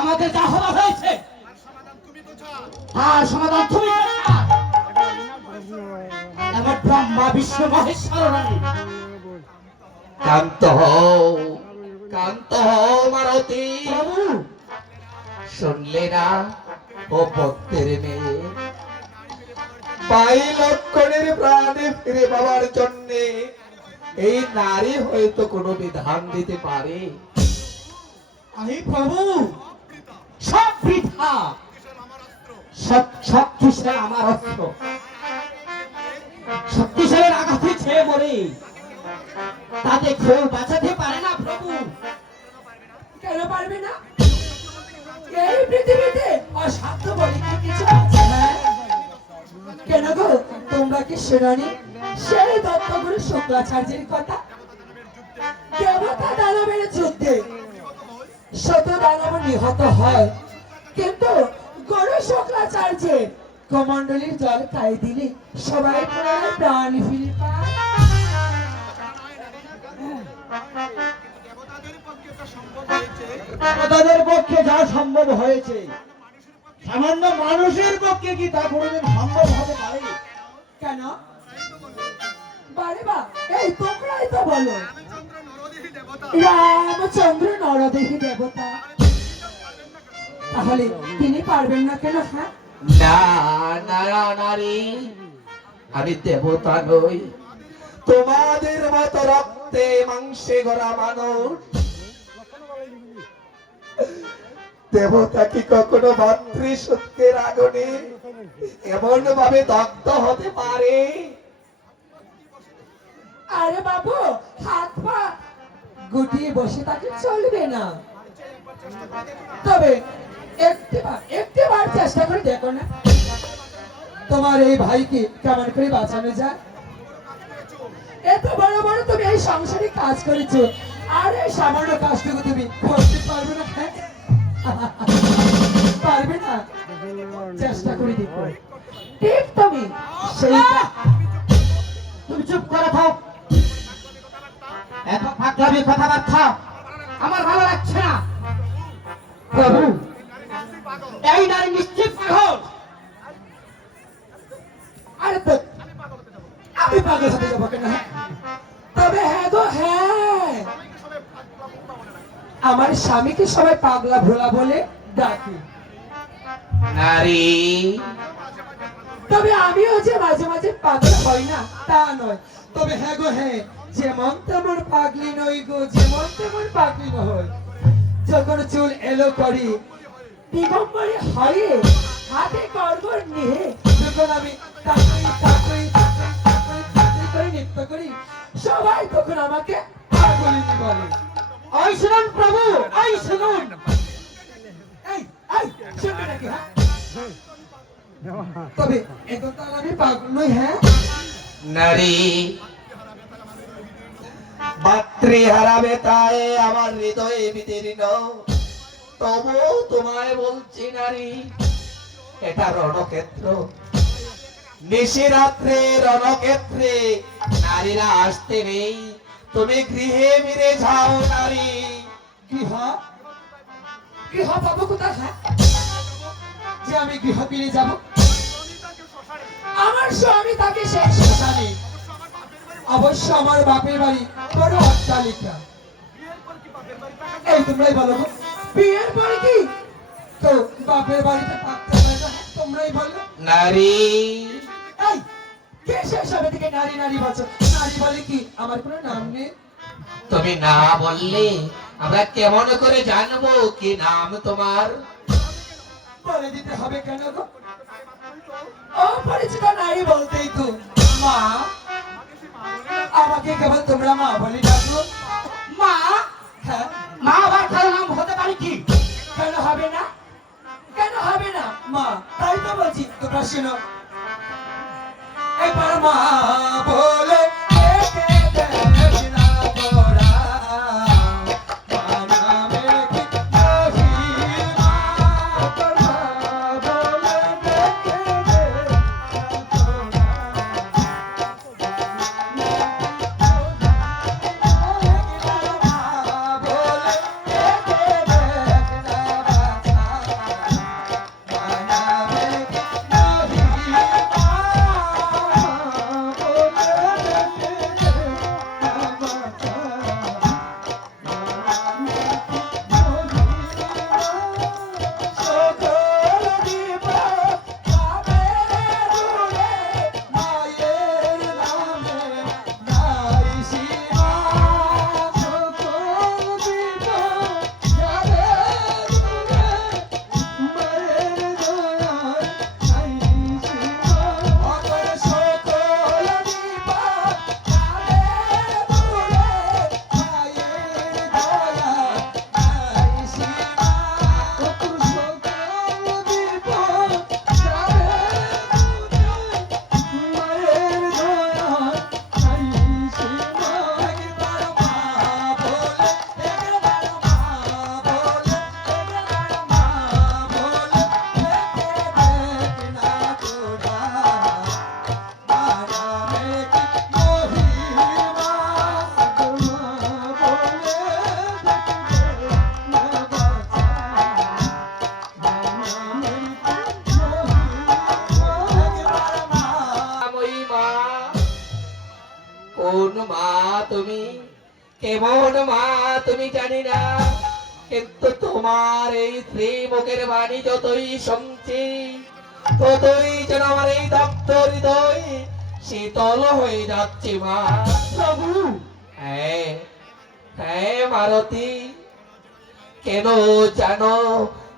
আমাদের যা হওয়া হয়েছে। আর সমাধান তুমি আমার ব্রহ্মা বিষ্ণু মহেশ্বর কান্ত হও কান্ত হও মারতী। শুনলে না ও ভক্তের মেয়ে। পাই লক্ষণের প্রাণে ফিরে পাওয়ার জন্য। এই নারী হয়তো কোনো বিধান দিতে পারে। আমি প্রভু, সব বৃথা। সব কিসের আমার অস্ত্র? শক্তিশালের আঘাতে ছেয়ে মরে। তাতে কেউ বাঁচাতে পারে না প্রভু। কেন পারবে না? এই পৃথিবীতে অসাধ্য বলে কি কিছু আছে? কেন গো, তোমরা কি শুনানি? সেই দত্তগুরু শুক্রাচার্যের কথা? দেবতা দানবের যুদ্ধে নিহত হয়। কিন্তু গরু কমণ্ডলীর জল খাই দিলে সবাই পুনরায় প্রাণ ফিরে তাদের পক্ষে যা সম্ভব হয়েছে। সামান্য মানুষের পক্ষে কি তা কোনোদিন সম্ভব হতে পারে কেন? বারে বা এই তোমরাই তো বলো। রামচন্দ্র নরদেহী দেবতা। তাহলে তিনি পারবেন না কেন হ্যাঁ? না না নারী আমি দেবতা নই। তোমাদের মতো রক্তে মাংসে গড়া মানুষ। দেবতা কি কখনো মাতৃ সত্যের আগুনে এমন ভাবে দগ্ধ হতে পারে? আরে বাবু হাত পা গুটিয়ে বসে তাকে চলবে না। তবে একটিবার চেষ্টা করে দেখো না। তোমার এই ভাইকে কেমন করে বাঁচানো যায়? এত বড় বড় তুমি এই সংসারে কাজ করেছ, আর এই সামান্য কাজটুকু তুমি করতে পারবে না হ্যাঁ? পারবে না? চেষ্টা করে দেখো। ঠিক তুমি, সেইটা। তুমি চুপ করে থাও এত ফাঁকলামি কথাবার্তা আমার ভালো লাগছে না। প্রভু এই নারী নিশ্চিত পাগল। আরে তো আমি পাগল সাথে যাব কেন? তবে হ্যাঁ গো হ্যাঁ। আমার স্বামীকে সবাই পাগলা ভোলা বলে ডাকে। নারী। তবে আমিও যে মাঝে মাঝে পাগলা হই না তা নয়। তবে হ্যাঁ গো হ্যাঁ। যেমন তেমন পাগলি নই গো, যেমন তেমন পাগলি নয় যখন চুল এলো করি দিগম্বরে হয়ে হাতে গড়গড় নিয়ে যখন আমি তাকুই তাকুই তাকুই তাকুই তাকুই করে সবাই তখন আমাকে পাগলিনী বলে। ওই শুনুন প্রভু ওই শুনুন। হ্যাঁ? তবে এখন তো আর আমি পাগল নই হ্যাঁ? নারী মাতৃ হারাবে তাই আমার হৃদয়ে বিদীর্ণ তবু তোমায় বলছি, নারী, এটা রণক্ষেত্র। নিশি রাত্রে রণক্ষেত্রে নারীরা আসতে নেই। তুমি গৃহে ফিরে যাও, নারী। গৃহ? গৃহ পাবো কোথায় হ্যাঁ? যে আমি গৃহ ফিরে যাব। আমার স্বামী তাকে শেষ অবশ্য আমার বাপের বাড়ি বড় অট্টালিকা। এই তোমরাই বলো বিয়ের পরে কি? তো বাপের বাড়িতে থাকতে হয় না হ্যাঁ, তোমরাই বলো। নারী। এই কে শেষ হবে দিকে নারী নারী বলছো। নারী বলে কি? আমার কোনো নাম নেই। তুমি না বললে আমরা কেমন করে জানব কি নাম তোমার? বলে দিতে হবে কেন গো? অপরিচিত নারী বলতেই তো মা আমাকে কেবল তোমরা মা বলে ডাকো। মা? হ্যাঁ। মা আবার কারও নাম হতে পারে কি? কেন হবে না? কেন হবে না? মা তাই তো বলছি তোমরা শোনো। এবার মা কেমন মা তুমি জানি না। কিন্তু তোমার এই স্ত্রী মুখের বাণী যতই শুনছি ততই যেন আমার এই দপ্ত হৃদয় শীতল হয়ে যাচ্ছে মা। প্রভু! হ্যাঁ হ্যাঁ মারতী কেন জানো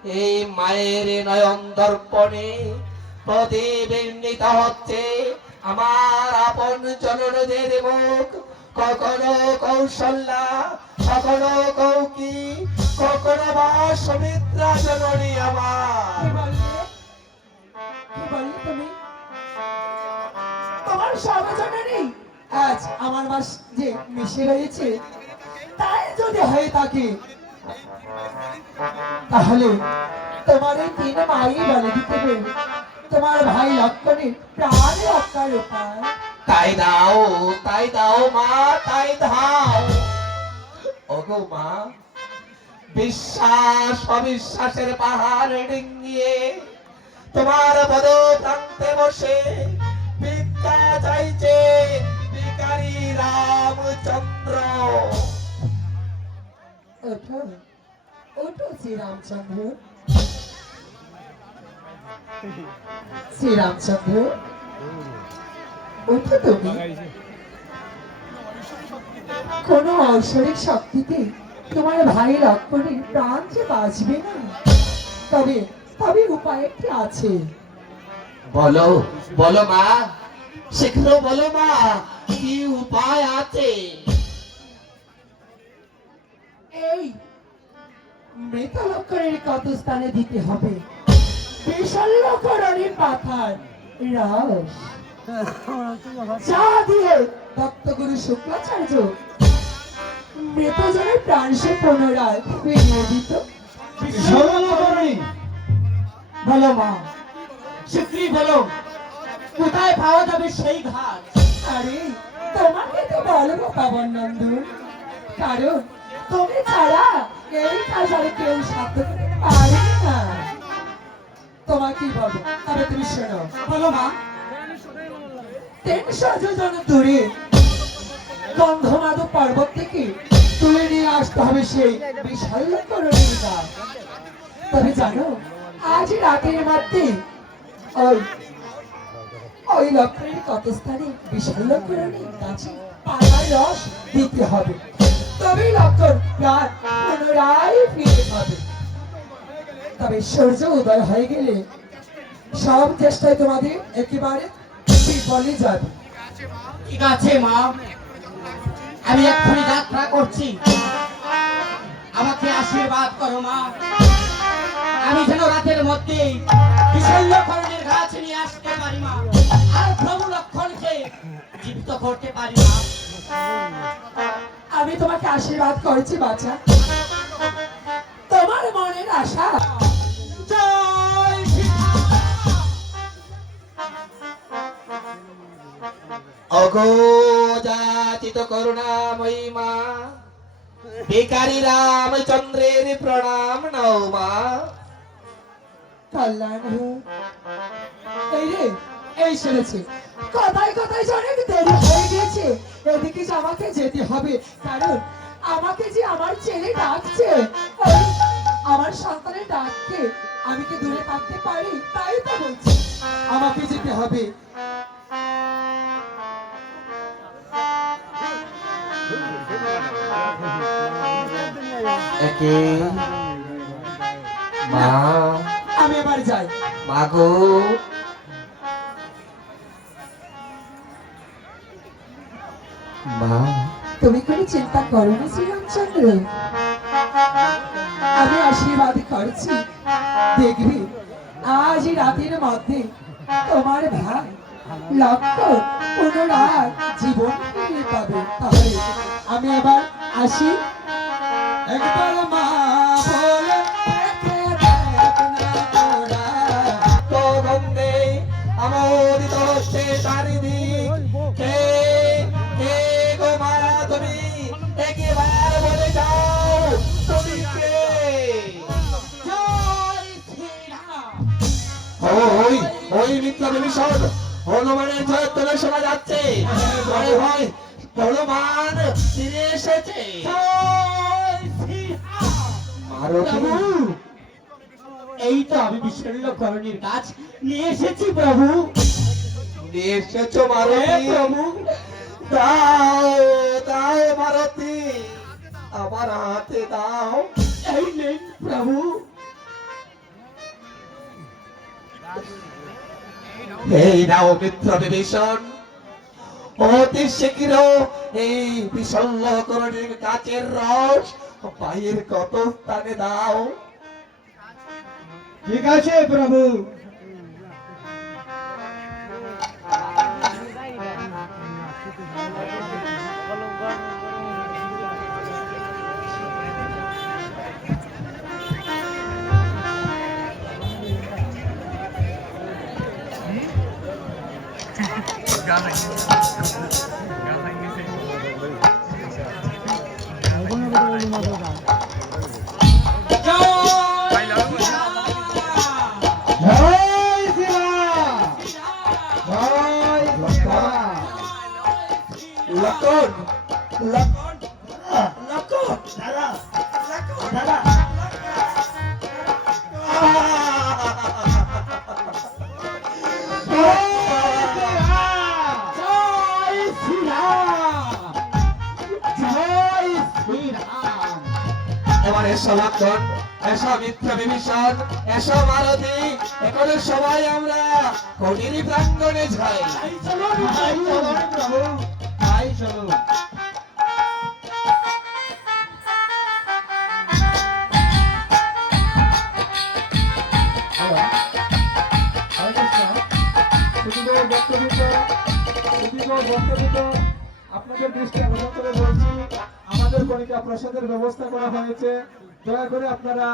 এই মায়ের নয়ন দর্পণে প্রতিবিম্বিত হচ্ছে আমার আপন জননদের মুখ। কখনো কৌশল্যা, কখনো কৌকি, কখনো বা সুমিত্রা জননী আমার। তুমি? তোমার সর্বজননী? আজ আমার মাস যে মিশে রয়েছে, তাই যদি হয়ে থাকে, তাহলে তোমার এই তিন মাই বলে দিতে তোমার ভাই লক্ষণের প্রাণ রক্ষার উপায়। তাই দাও তাই দাও মা, তাই দাও ওগো মা, বিশ্বাস, অবিশ্বাসের পাহাড় ডিঙ্গিয়ে তোমার পদ প্রান্তে বসে ভিক্ষা চাইছে ভিখারি রামচন্দ্র। ওঠো ওঠো শ্রীরামচন্দ্র। শ্রীরামচন্দ্র ওঠো তুমি কোন ঐশ্বরিক শক্তিতে তোমার ভাই লক্ষণের প্রাণ যে বাঁচবে না? তবে তবে উপায় একটি আছে। বলো বলো মা শীঘ্র বলো মা কি উপায় আছে? এই মৃত লক্ষণের কত স্থানে দিতে হবে। বিশল্যকরণের পাথার। রস যা দিয়ে দত্তগুরু শুক্রাচার্য মৃতজনের প্রাণ সে পুনরায় ফিরিয়ে দিত। বলো মা শীঘ্রই বলো? কোথায় পাওয়া যাবে সেই ঘাট? আরে তোমাকে তো বলব পাবন নন্দন। কারণ তুমি ছাড়া এই কাজ আর কেউ সাধ্য করতে পারবে না। তোমাকে বলব তবে তুমি শোনো। বলো মা হবে তবে লক্ষণ পুনরায় তবে সূর্য উদয় হয়ে গেলে সব চেষ্টায় তোমাদের একেবারে বিফলে যাবে ঠিক আছে, মা। আমি এক্ষুনি যাত্রা করছি। আমাকে আশীর্বাদ করো, মা। আমি যেন রাতের মধ্যে বিশল্যকরণের গাছ নিয়ে আসতে পারি, মা। আর প্রভু লক্ষণকে জীবিত করতে পারি, মা। আমি তোমাকে আশীর্বাদ করেছি বাচ্চা তোমার মনের আশা। অগোজাতিত করুণাময়ী মা, ভিকারি রামচন্দ্রের প্রণাম নও মা। কল্যাণ এই রে, এই শুনেছি। অনেক দেরি হয়ে গেছে এদিকে আমাকে যেতে হবে, কারণ আমাকে যে আমার ছেলে ডাকছে আমার সন্তানের ডাককে আমি কি দূরে থাকতে পারি? তাই তো বলছি। আমাকে যেতে হবে। একে মা। আমি এবার যাই। মাগো মা। তুমি কোনো চিন্তা করো না শ্রীরামচন্দ্র। আমি আশীর্বাদ করছি। দেখবি আজ রাতের মধ্যে তোমার ভাই লক্ষ্য পুনরায় জীবন ফিরে পাবে। তাহলে আমি আবার আসি। জয় বিপ্লবী মিশন হনুমানের জয়ধ্বনি শোনা যাচ্ছে। মনে হয়। বলবান ফিরে এসেছে। প্রভু এই তো আমি বিশল্য করণীর কাজ। নিয়ে এসেছি প্রভু। নিয়ে এসেছ প্রভু। দাও দাও মারুতি। আমার হাতে দাও। এই নেন প্রভু। এই নাও মিত্র বিভীষণ। অতি শীঘ্র এই বিশল্যকরণের কাচের রস পায়ের কত স্থানে দাও? ঠিক আছে প্রভু। জয় লক্ষণ লক্ষণ দাদা লক্ষণ দাদা! এবার এসো লক্ষণ এসো মিত্র বিভীষণ এসো মারুতি এখন সবাই আমরা কটির প্রাঙ্গণে যাই চলো, তাই চলো বক্তব্য আপনাদের করে বলছি আমাদের কণিকা প্রসাদের ব্যবস্থা করা হয়েছে। দয়া করে আপনারা